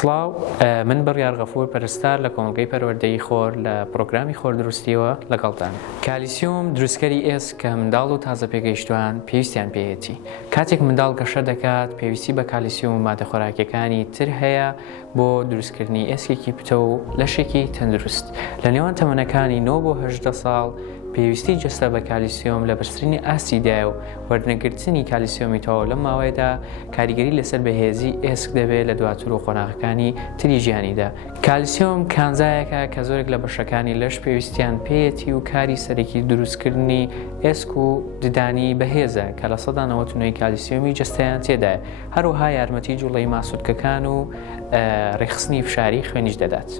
سڵاو من بڕیار غەفور پەرستار لە کۆمەڵگەی پەروەردەیی خۆر لە پرۆگرامی خۆردروستیەوە لەگەڵتان. کالیسیۆم دروستکەری ئێس کە منداڵ و تازە پێگەیشتوان پێویستیان پێیەتی. کاتێک منداڵ گەشە دەکات پێویستی بە کالیسیۆم و مادە خۆراکیەکانی تر هەیە بۆ دروستکردنی ئێسکێکی پتە و لەشێکی تەندروست. لە نێوان تەمەنەکانی 9 بۆ 18 ساڵ پێویستی جەستە بە کالیسیۆم لە بەرزترینی ئاسیدایە و وەرنەگرتنی کالیسیۆمی تەواو لەم ماوەیەدا کاریگەری لەسەر بەهێزی ئێسک دەبێت لە دواتر و خۆراکەکانی تری ژیانیدا. کالیسیۆم کانزایەکە کە زۆرێک لە بەشەکانی لەش پێویستیان پێیەتی و کاری سەرەکی دروستکردنی ئێسک و ددانی بەهێزە کە لە 90% کالیسیۆمی جەستەیان تێدایە. هەروەها یارمەتی جوڵەی ماسوودکەکان و ڕێخستنی فشاری خوێنیش دەدات.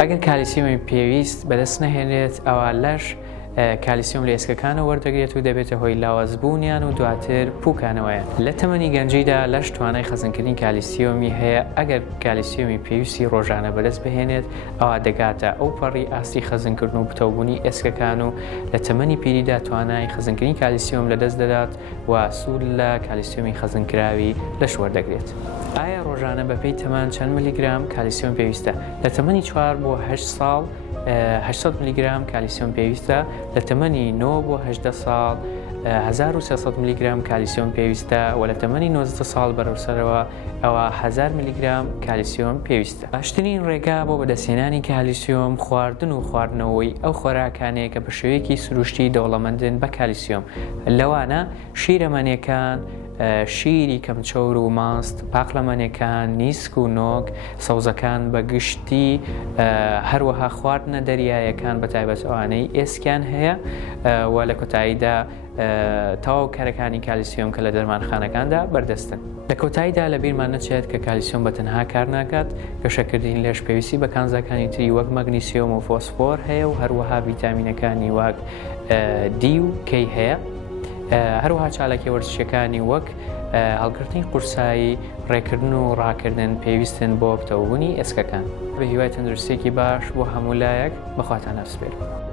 ئەگەر کالیسیۆمی پێویست بەدەست نەهێنێت ئەوە لەش کالیسیۆم لە ئێسکەکانەوە وەردەگرێت و دەبێتە هۆی لاوازبوونیان و دواتر پوکانەوەیە. لە تەمەنی گەنجیدا لەش توانای خەزنکردنی کالیسیۆمی هەیە. ئەگەر کالیسیۆمی پێویستی ڕۆژانە بەدەست بهێنێت ئەوە دەگاتە ئەو پەڕی ئاستی خەزنکردن و پتەوبوونی ئێسکەکان و لە تەمەنی پیریدا توانای خەزنکردنی کالیسیۆم لەدەست دەدات و سوود لە کالیسیۆمی خەزنکراوی لەش وەردەگرێت. ئایا ڕۆژانە بەپێی تەمان چەند میلیگرام کالیسیۆم پێویستە؟ لە تەمەنی 4 بۆ 8 ساڵ 800 میلیگرام کالیسیۆم پێویستە. لە تەمەنی 9 بۆ 18 ساڵ 1300 میلیگرام کالیسیۆم پێویستە و لە تەمەنی 90 ساڵ بەرەوسەرەوە ئەوە 1000 میلیگرام کالیسیۆم پێویستە. باشترین ڕێگا بۆ بەدەستهێنانی کالیسیۆم خواردن و خواردنەوەی ئەو خۆراکانەیە کە بە شێوەیەکی سروشتی دەوڵەمەندن بە کالیسیۆم. لەوانە شیرەمەنیەکان، شیری کەمچەور و ماست، پاقلەمەنیەکان، نیسک و نۆک، سەوزەکان بە گشتی، هەروەها خواردنە دەریایەکان بە تایبەت ئەوانەی ئێسکیان هەیە و لە کۆتاییدا تەواو کارەکانی کالیسیۆم کە لە دەرمانخانەکاندا بەردەستن. لە کۆتاییدا لە بیرمان نەچێت کە کالیسیۆم بەتەنها کار ناکات. گەشەکردنی لەش پێویستی بە کانزەکانی تری وەک مەگنیسیۆم و فۆسفۆر هەیە و هەروەها ڤیتامینەکانی وەک دی و کەی هەیە. هەروەها چالاکی وەرزشیەکانی وەک هەڵگرتنی قورسایی، ڕێکردن و ڕاکردن پێویستن بۆ پتەوبوونی ئێسکەکان. بە هیوای تەندروستێکی باش بۆ هەموو لایەک بەخواتان ئەسپێرم.